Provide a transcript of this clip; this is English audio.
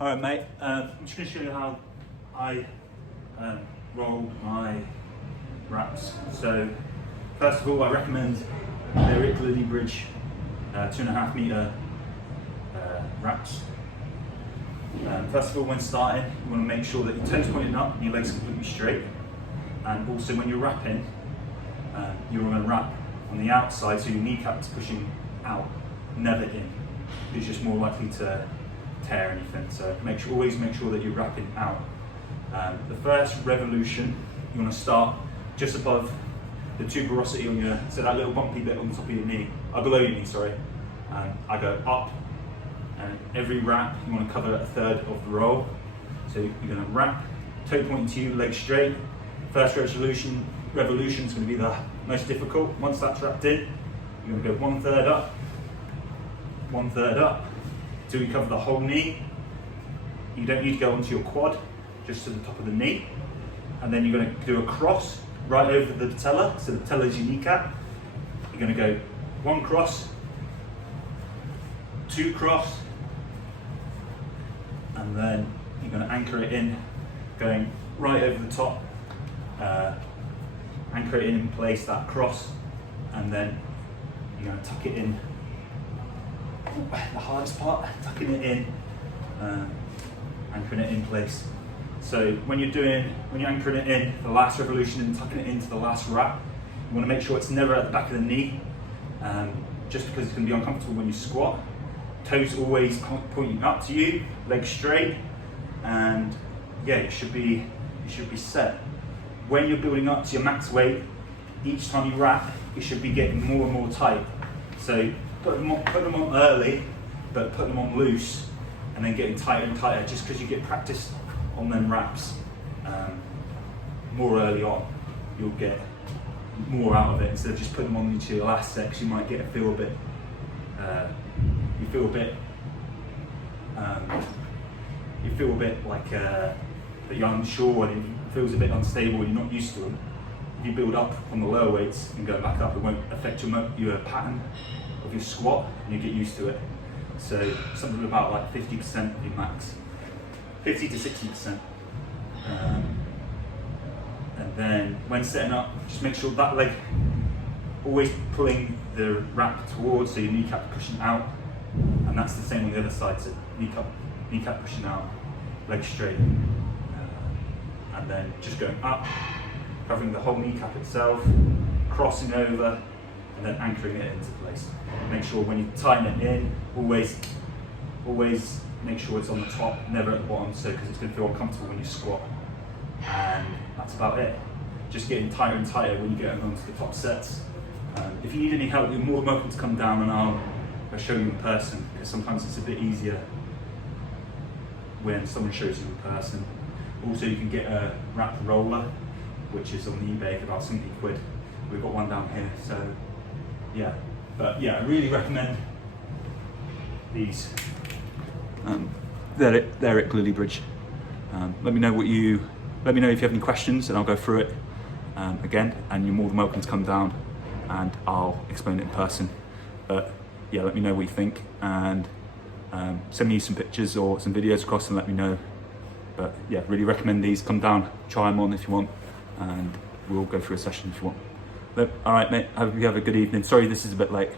All right, mate. I'm just going to show you how I roll my wraps. So, first of all, I recommend the Lillybridge 2.5 meter wraps. First of all, when starting, you want to make sure that your toes pointing up and your legs completely straight. And also, when you're wrapping, you want to wrap on the outside, so your kneecap's pushing out, never in. It's just more likely to tear anything. So always make sure that you're wrapping out. The first revolution, you want to start just above the tuberosity on your, so that little bumpy bit on the top of your knee, below your knee, sorry. I go up, and every wrap you want to cover a third of the roll. So you're going to wrap, toe pointing to you, legs straight. First revolution is going to be the most difficult. Once that's wrapped in, you're going to go 1/3 up, 1/3 up, till you cover the whole knee. You don't need to go onto your quad, just to the top of the knee. And then you're going to do a cross right over the patella, so the patella is your kneecap. You're going to go 1 cross, 2 cross, and then you're going to anchor it in, going right over the top, anchor it in place, that cross, and then you're going to tuck it in. The hardest part, tucking it in, anchoring it in place. So when you're anchoring it in, the last revolution and tucking it into the last wrap, you want to make sure it's never at the back of the knee, just because it's going to be uncomfortable when you squat. Toes always pointing up to you, legs straight, and yeah, you should be set. When you're building up to your max weight, each time you wrap, you should be getting more and more tight. So put them on early, but put them on loose, and then getting tighter and tighter, just because you get practice on them wraps more early on. You'll get more out of it instead of just putting them on into your last set, because you might feel a bit like that you're unsure, and it feels a bit unstable and you're not used to them. If you build up on the lower weights and go back up, it won't affect your pattern of your squat, and you get used to it. So something about like 50% of your max, 50 to 60%. And then when setting up, just make sure that leg, always pulling the wrap towards, so your kneecap pushing out, and that's the same on the other side. So kneecap pushing out, leg straight, and then just going up, covering the whole kneecap itself, crossing over, and then anchoring it into place. Make sure when you tighten it in, always make sure it's on the top, never at the bottom, because it's going to feel uncomfortable when you squat. And that's about it. Just getting tighter and tighter when you get onto the top sets. If you need any help, you're more than welcome to come down and I'll show you in person, because sometimes it's a bit easier when someone shows you in person. Also, you can get a wrap roller, which is on eBay for about 70 quid. We've got one down here, so yeah. But yeah, I really recommend these. They're at Lillybridge. Let me know if you have any questions, and I'll go through it again. And you're more than welcome to come down, and I'll explain it in person. But yeah, let me know what you think, and send me some pictures or some videos across and let me know. But yeah, really recommend these. Come down, try them on if you want, and we'll go through a session if you want. All right, mate, I hope you have a good evening. Sorry this is a bit late.